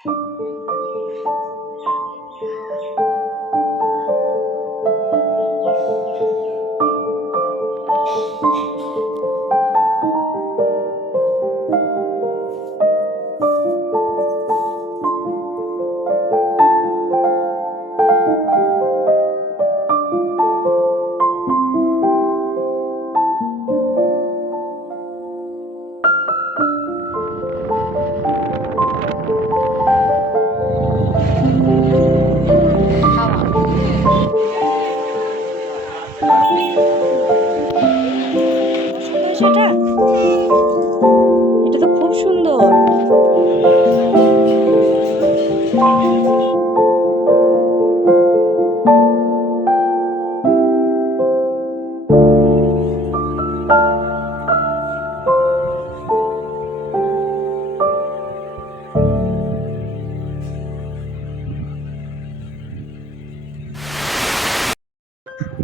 সেটা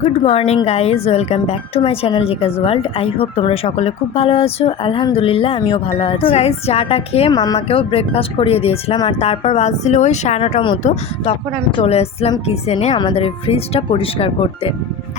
good morning guys, welcome back to my channel জিকাজ world. I hope তোমরা সকলে খুব ভালো আছো। আলহামদুলিল্লাহ, আমিও ভালো আছি। তো গাইজ, চাটা খেয়ে মাম্মাকেও ব্রেকফাস্ট করিয়ে দিয়েছিলাম, আর তারপর বাজছিল ওই সাড়ে নটার মতো। তখন আমি চলে এসেছিলাম কিচেনে আমাদের এই ফ্রিজটা পরিষ্কার করতে।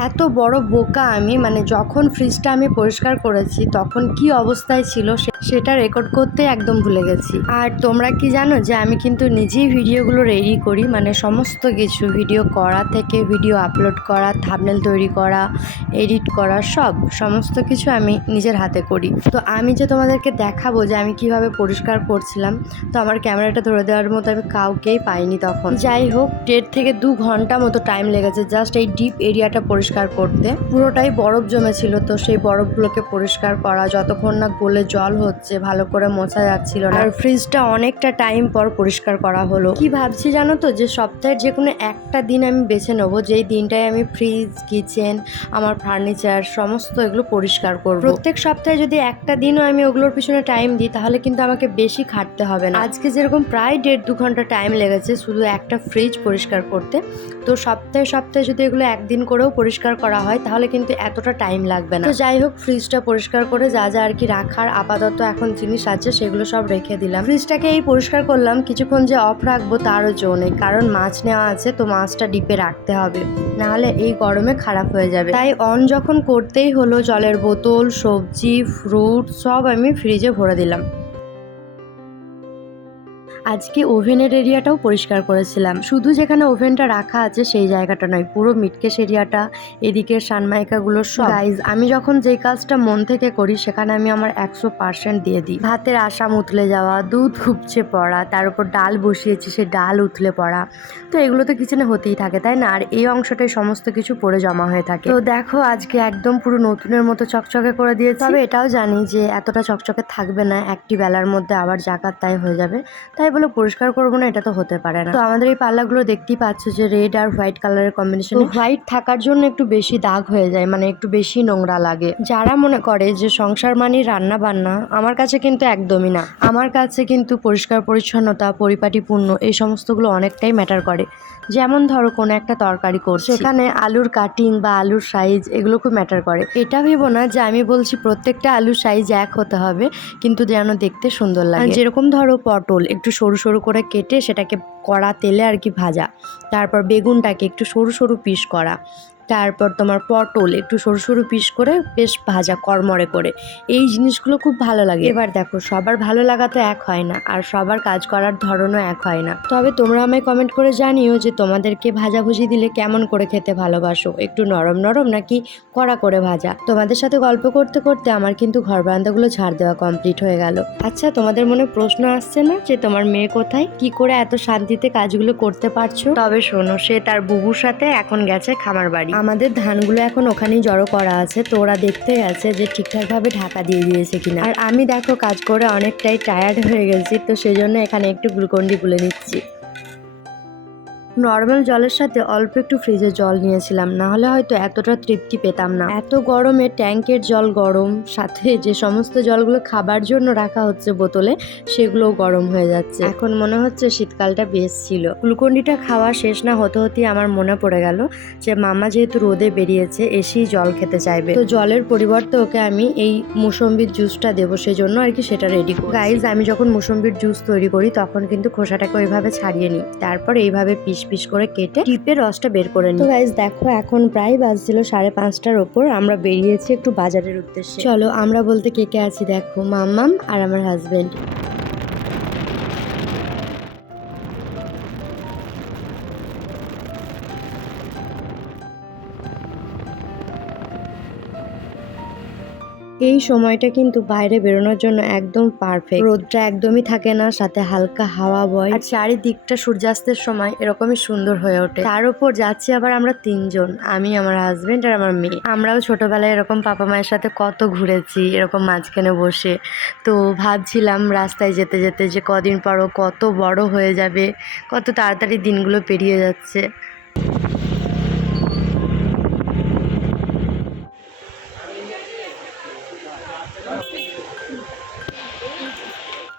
এত বড় বোকা আমি মানে যখন ফ্রিজটা আমি পরিষ্কার করেছি, তখন কি অবস্থায় ছিল সেটা রেকর্ড করতে একদম ভুলে গেছি। আর তোমরা কি জানো যে আমি কিন্তু নিজেই ভিডিওগুলো রেডি করি মানে সমস্ত কিছু ভিডিও করা থেকে ভিডিও আপলোড করা থাবনেল তৈরি করা এডিট করা, সব, সমস্ত কিছু আমি নিজের হাতে করি। তো আমি যে তোমাদেরকে দেখাবো যে আমি কীভাবে পরিষ্কার করছিলাম, তো আমার ক্যামেরাটা ধরে দেওয়ার মতো আমি কাউকেই পাইনি তখন। যাই হোক, দেড় থেকে দু ঘণ্টা মতো টাইম লেগেছে জাস্ট এই ডিপ এরিয়াটা পরিষ্কার করতে। পুরোটাই বরফ জমেছিল, তো সেই বরফগুলোকে পরিষ্কার করা, যতক্ষণ না গোলে জল হচ্ছে, ভালো করে মোছা যাচ্ছিল না। আর ফ্রিজটা অনেকটা টাইম পর পরিষ্কার করা হলো। কি ভাবছি জানো তো? যে সপ্তাহের যে কোনো একটা দিন আমি বেছে নেব, যেই দিনটায় আমি ফ্রিজ কিচেন আমার ফার্নিচার সমস্ত এগুলো পরিষ্কার করব। প্রত্যেক সপ্তাহে যদি একটা দিনও আমি ওগুলোর পিছনে টাইম দিই, তাহলে কিন্তু আমাকে বেশি খাটতে হবে না। আজকে যেরকম প্রায় দেড় দু ঘণ্টা টাইম লেগেছে শুধু একটা ফ্রিজ পরিষ্কার করতে। তো সপ্তাহে সপ্তাহে যদি এগুলো একদিন করেও পরিষ্কার করা হয়, তাহলে কিন্তু এতটা টাইম লাগবে না। তো যাই হোক ফ্রিজটা পরিষ্কার করে যা যা আর কি রাখার আপাতত এখন জিনিস আছে, সেগুলো সব রেখে দিলাম। ফ্রিজটাকে এই পরিষ্কার করলাম, কিছুক্ষণ যে অফ রাখব তারও জো নেই, কারণ মাছ নেওয়া আছে, তো মাছটা ডিপে রাখতে হবে। নাহলে এই গরমে খারাপ হয়ে যাবে। তাই অন যখন করতেই হলো, জলের বোতল, সবজি ফ্রুট সব আমি ফ্রিজে ভরে দিলাম। আজকে ওভেনের এরিয়াটাও পরিষ্কার করেছিলাম। শুধু যেখানে ওভেনটা রাখা আছে সেই জায়গাটা নয়, পুরো মিটকেশ এরিয়াটা এদিকে সানমাইকাগুলো গাইজ আমি যখন যে কাজটা মন থেকে করি, সেখানে আমি আমার একশো পার্সেন্ট দিয়ে দিই। ভাতের আশা উতলে যাওয়া, দুধ উপচে পড়া, তার উপর ডাল বসিয়েছি, সে ডাল উতলে পড়া। তো এগুলো তো কিচেনে হতেই থাকে, তাই না? আর এই অংশটাই সমস্ত কিছু পড়ে জমা হয়ে থাকে। তো দেখো, আজকে একদম পুরো নতুনের মতো চকচকে করে দিয়েছি। তবে এটাও জানি যে, এতটা চকচকে থাকবে না, একটি বেলার মধ্যে আবার জাকাত তাই হয়ে যাবে। তাই বলে পরিষ্কার করব না এটা তো হতে পারে না। তো আমাদের এই পাল্লাগুলো দেখতেই পাচ্ছ যে রেড আর হোয়াইট কালারের কম্বিনেশন হোয়াইট থাকার জন্য একটু বেশি দাগ হয়ে যায় মানে একটু বেশি নোংরা লাগে। যারা মনে করে যে সংসার মানে রান্না বান্না আমার কাছে কিন্তু একদমই না। আমার কাছে কিন্তু পরিষ্কার পরিচ্ছন্নতা পরিপাটিপূর্ণ এই সমস্তগুলো অনেকটাই ম্যাটার করে। যেমন ধরো কোনো একটা তরকারি করছে। সেখানে আলুর কাটিং বা আলুর সাইজ এগুলো খুব ম্যাটার করে। এটা ভেবো না যে আমি বলছি প্রত্যেকটা আলুর সাইজ এক হতে হবে কিন্তু যেন দেখতে সুন্দর লাগে। যেরকম ধরো পটল একটু সরু সরু করে কেটে সেটাকে কড়া তেলে আর কি ভাজা। তারপর বেগুনটাকে একটু সরু সরু পিস করা। তারপর তোমার পটল একটু সরু সরু পিস করে বেশ ভাজা কড়মড়ে করে। এই জিনিসগুলো খুব ভালো লাগে। এবার দেখো, সবার ভালো লাগা তো এক হয় না, আর সবার কাজ করার ধরনও এক হয় না। তবে তোমরা আমায় কমেন্ট করে জানিও যে তোমাদেরকে ভাজাভুজি দিলে কেমন করে খেতে ভালোবাসো? একটু নরম নরম নাকি কড়া করে ভাজা? তোমাদের সাথে গল্প করতে করতে আমার কিন্তু ঘর বারান্দাগুলো ঝাড় দেওয়া কমপ্লিট হয়ে গেল। আচ্ছা তোমাদের মনে প্রশ্ন আসছে না যে তোমার মেয়ে কোথায়? কি করে এত শান্তিতে কাজগুলো করতে পারছ? তবে শোনো, সে তার বুবুর সাথে এখন গেছে খামার বাড়ি। আমাদের ধানগুলো এখন ওখানেই জড়ো করা আছে, তো ওরা দেখতে গেছে যে ঠিকঠাকভাবে ঢাকা দিয়ে দিয়েছে কিনা। আর আমি দেখো কাজ করে অনেকটাই টায়ার্ড হয়ে গেছি, তো সেই জন্য এখানে একটু গ্লুকন্ডি গুলে নিচ্ছি। নর্মাল জলের সাথে অল্প একটু ফ্রিজের জল নিয়েছিলাম, না হলে হয়তো এতটা তৃপ্তি পেতাম না। এত গরমে ট্যাঙ্কের জল গরম, সাথে যে সমস্ত জলগুলো খাবার জন্য রাখা হচ্ছে বোতলে, সেগুলোও গরম হয়ে যাচ্ছে। এখন মনে হচ্ছে শীতকালটা বেশ ছিল। গ্লুকন্ডিটা খাওয়া শেষ না হতে হতেই আমার মনে পড়ে গেল যে, মামা যেহেতু রোদে বেরিয়েছে, এসেই জল খেতে চাইবে। তো জলের পরিবর্তে ওকে আমি এই মুসম্বির জুসটা দেবো, সেজন্য আর কি সেটা রেডি করি গাইজ আমি যখন মুসম্বির জুস তৈরি করি, তখন কিন্তু খোসাটাকে ওইভাবে ছাড়িয়ে নিই। তারপর এইভাবে পিস পিস করে কেটে টিপের রসটা বের করে নিই। তো গাইজ দেখো এখন প্রায় বাজছিল সাড়ে পাঁচটার ওপর। আমরা বেরিয়েছি একটু বাজারের উদ্দেশ্যে। চলো আমরা বলতে কে কে আছি দেখো মাম্মাম আর আমার হাজবেন্ড এই সময়টা কিন্তু বাইরে বেরোনোর জন্য একদম পারফেক্ট রোদটা একদমই থাকে না, সাথে হালকা হাওয়া বয়। আর চারিদিকটা সূর্যাস্তের সময় এরকমই সুন্দর হয়ে ওঠে। তার উপর যাচ্ছি আবার আমরা তিনজন, আমি, আমার হাজবেন্ড আর আমার মেয়ে। আমরাও ছোটবেলায় এরকম পাপা মায়ের সাথে কত ঘুরেছি, এরকম মাঝখানে বসে। তো ভাবছিলাম রাস্তায় যেতে যেতে যে কদিন পরও কত বড় হয়ে যাবে, কত তাড়াতাড়ি দিনগুলো পেরিয়ে যাচ্ছে।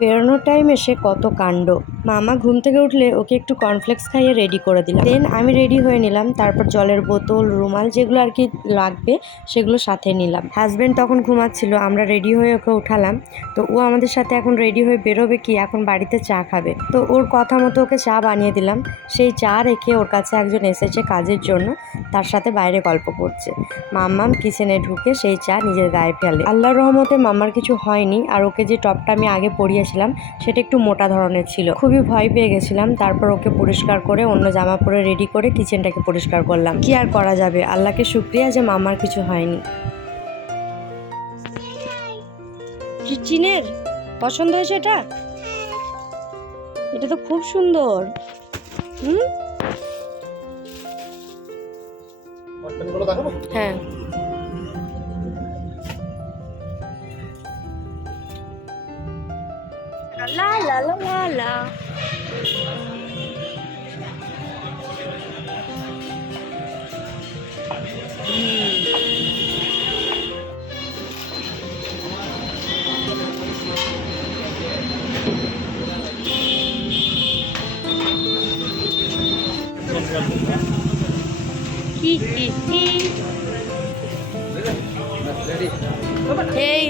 বেরোনোর টাইমে সে কত কাণ্ড। মামা ঘুম থেকে উঠলে ওকে একটু কর্নফ্লেক্স খাইয়ে রেডি করে দিলাম। দেন আমি রেডি হয়ে নিলাম, তারপর জলের বোতল, রুমাল যেগুলো আর কি লাগবে সেগুলো সাথে নিলাম। হাজব্যান্ড তখন ঘুমাচ্ছিল, আমরা রেডি হয়ে ওকে উঠালাম। তো ও আমাদের সাথে এখন রেডি হয়ে বেরোবে কি, এখন বাড়িতে চা খাবে। তো ওর কথা মতো ওকে চা বানিয়ে দিলাম। সেই চা রেখে ওর কাছে একজন এসেছে কাজের জন্য, তার সাথে বাইরে গল্প করছে। মাম্মাম কিচেনে ঢুকে সেই চা নিজের গায়ে ফেলে। আল্লাহর রহমতে মাম্মার কিছু হয়নি, আর ওকে যে টপটা আমি আগে পরিয়েছিলাম সেটা একটু মোটা ধরনের ছিল। খুবই ভয় পেয়ে গেছিলাম তারপর ওকে পরিষ্কার করে অন্য জামা পরে রেডি করে কিচেনটাকে পরিষ্কার করলাম। কি আর করা যাবে? আল্লাহকে শুক্রিয়া যে মামার কিছু হয়নি। চিনের? পছন্দ হয়েছে এটা? এটা তো খুব সুন্দর। হুম? হ্যাঁ। এই।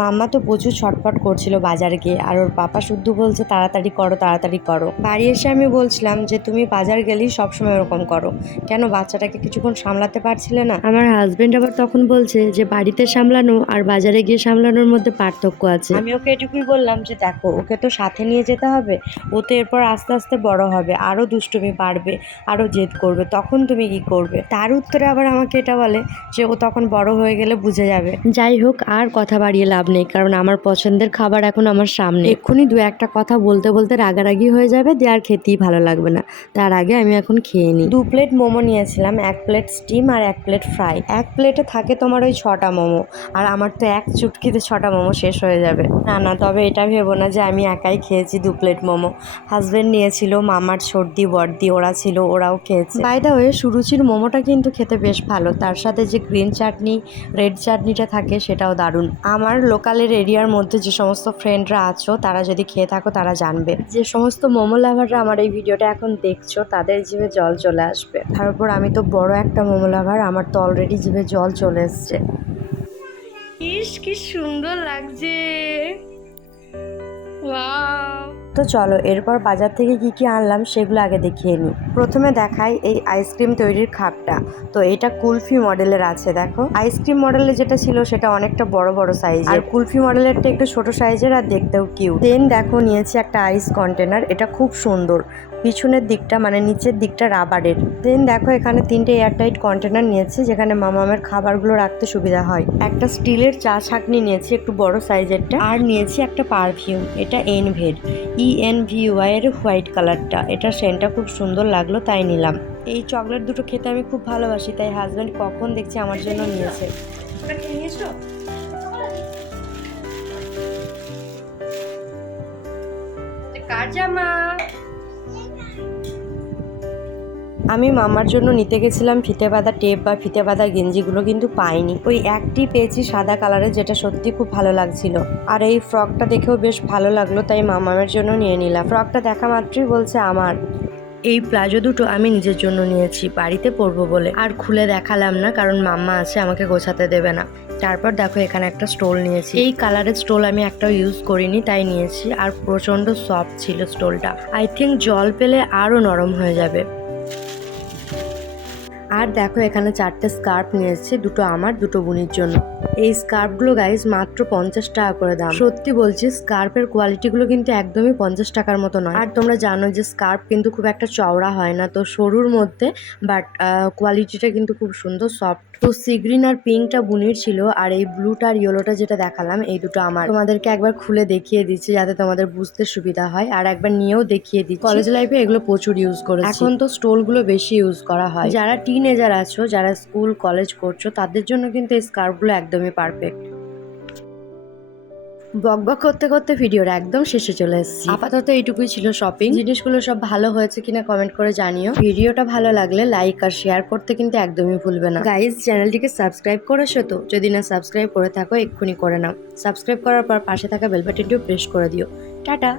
মাম্মা তো প্রচুর ছটফট করছিল বাজার গিয়ে আর ওর পাপা শুদ্ধ বলছে তাড়াতাড়ি করো তাড়াতাড়ি করো। বাড়ি এসে আমি বলছিলাম যে তুমি বাজার গেলেই সবসময় এরকম করো। কেন বাচ্চাটাকে কিছুক্ষণ সামলাতে পারছিলে না? আমার হাজবেন্ড আবার তখন বলছে যে বাড়িতে সামলানো আর বাজারে গিয়ে সামলানোর মধ্যে পার্থক্য আছে। আমি ওকে এটুকুই বললাম যে দেখো ওকে তো সাথে নিয়ে যেতে হবে ও তো এরপর আস্তে আস্তে বড় হবে আরও দুষ্টুমি বাড়বে আরও জেদ করবে তখন তুমি কি করবে? তার উত্তরে আবার আমাকে এটা বলে যে ও তখন বড় হয়ে গেলে বুঝে যাবে। যাই হোক আর কথা বাড়িয়ে লাভ নেই, কারণ আমার পছন্দের খাবার এখন আমার সামনে। এক্ষুনি দু একটা কথা বলতে বলতে রাগারাগি হয়ে যাবে, দিয়ে আর খেতেই ভালো লাগবে না। তার আগে আমি এখন খেয়ে নিই। দু প্লেট মোমো নিয়েছিলাম, এক প্লেট স্টিম আর এক প্লেট ফ্রাই। এক প্লেটে থাকে তোমার ওই ছটা মোমো, আর আমার তো এক চুটকিতে ছটা মোমো শেষ হয়ে যাবে। না না, তবে এটা ভেবো না যে আমি একাই খেয়েছি দু প্লেট মোমো। হাজবেন্ড নিয়েছিল, মামার সর্দি, বর্দি, ওরা ছিল, ওরাও খেয়েছে। বাই হয়ে সুরুচির মোমোটা কিন্তু খেতে বেশ ভালো। তার সাথে যে গ্রিন চাটনি রেড চাটনিটা থাকে, সেটাও দারুণ। আমার লোকালের এরিয়ার মধ্যে যে সমস্ত ফ্রেন্ডরা আছো, তারা যদি খেয়ে থাকো, তারা জানবে। যে সমস্ত মোমো লাভাররা আমার এই ভিডিওটা এখন দেখছ, তাদের জিভে জল চলে আসবে। তারপর আমি তো বড় একটা মোমো লাভার আমার তো অলরেডি জিভে জল চলে এসছে। ইস, কি সুন্দর লাগছে। তো চলো, এরপর বাজার থেকে কি কি আনলাম সেগুলো আগে দেখিয়ে নিই। প্রথমে দেখাই এই আইসক্রিম তৈরির খাপটা। তো এটা কুলফি মডেলের আছে, দেখো। আইসক্রিম মডেলে যেটা ছিল সেটা অনেকটা বড় বড় সাইজ আর কুলফি মডেলেরটা একটু ছোট সাইজের আর দেখতেও কিউ দেন দেখো, নিয়েছি একটা আইস কন্টেনার এটা খুব সুন্দর। পিছনের দিকটা মানে নিচের দিকটা রাবারের। দেন দেখো এখানে তিনটে এয়ারটাইট কন্টেনার নিয়েছি, যেখানে মামামের খাবারগুলো রাখতে সুবিধা হয়। একটা স্টিলের চা ছাকনি নিয়েছি, একটু বড় সাইজেরটা। আর নিয়েছি একটা পারফিউম এটা এনভেড ই এন ভি ওয়াই এর হোয়াইট কালারটা এটা সেন্টটা খুব সুন্দর লাগল, তাই নিলাম। এই চকলেট দুটো খেতে আমি খুব ভালোবাসি, তাই হাজব্যান্ড কখন দেখছি আমার জন্য নিয়েছে। কার জামা? আমি মামার জন্য নিতে গেছিলাম ফিতে বাঁধা টেপ বা ফিতে বাঁধা গেঞ্জিগুলো, কিন্তু পাইনি। ওই একটি পেয়েছি সাদা কালারের, যেটা সত্যি খুব ভালো লাগছিল। আর এই ফ্রকটা দেখেও বেশ ভালো লাগল, তাই মামামের জন্য নিয়ে নিলাম। ফ্রকটা দেখা মাত্রই বলছে আমার। এই প্লাজো দুটো আমি নিজের জন্য নিয়েছি, বাড়িতে পরবো বলে। আর খুলে দেখালাম না, কারণ মাম্মা আছে, আমাকে গোছাতে দেবে না। তারপর দেখো, এখানে একটা স্টোল নিয়েছি। এই কালারের স্টোল আমি একটাও ইউজ করিনি, তাই নিয়েছি। আর প্রচণ্ড সফট ছিল স্টোলটা। আই থিঙ্ক জল পেলে আরও নরম হয়ে যাবে। আর দেখো এখানে চারটে স্কার্ফ নিয়েছে দুটো আমার, দুটো বুনির জন্য। এই স্কার্ফগুলো গাইজ মাত্র পঞ্চাশ টাকা করে দাম। সত্যি বলছি স্কার্ফের কোয়ালিটিগুলো কিন্তু একদমই পঞ্চাশ টাকার মতো নয়। আর তোমরা জানো যে স্কার্ফ কিন্তু খুব একটা চওড়া হয় না, তো সরুর মধ্যে বাট কোয়ালিটিটা কিন্তু খুব সুন্দর সফট তো সি গ্রিন আর পিঙ্কটা বুনির ছিল, আর এই ব্লুটা আর ইয়েলোটা যেটা দেখালাম, এই দুটো আমার। তোমাদেরকে একবার খুলে দেখিয়ে দিচ্ছি, যাতে তোমাদের বুঝতে সুবিধা হয়, আর একবার নিয়েও দেখিয়ে দিচ্ছি। কলেজ লাইফে এগুলো প্রচুর ইউজ করে এখন তো স্টোলগুলো বেশি ইউজ করা হয়। যারা টিনেজার আছো যারা স্কুল কলেজ করছ তাদের জন্য কিন্তু এই স্কার্ফগুলো একদমই পারফেক্ট বক বক করতে করতে ভিডিওর একদম শেষে চলে এসেছি। আপাতত এইটুকুই ছিল শপিং জিনিসগুলো সব ভালো হয়েছে কিনা কমেন্ট করে জানিও। ভিডিওটা ভালো লাগলে লাইক আর শেয়ার করতে কিন্তু একদমই ভুলবে না। গাইজ চ্যানেলটিকে সাবস্ক্রাইব করেছ তো? যদি না সাবস্ক্রাইব করে থাকো এক্ষুনি করে নাও। সাবস্ক্রাইব করার পর পাশে থাকা বেল বাটনটিও প্রেস করে দিও। টাটা!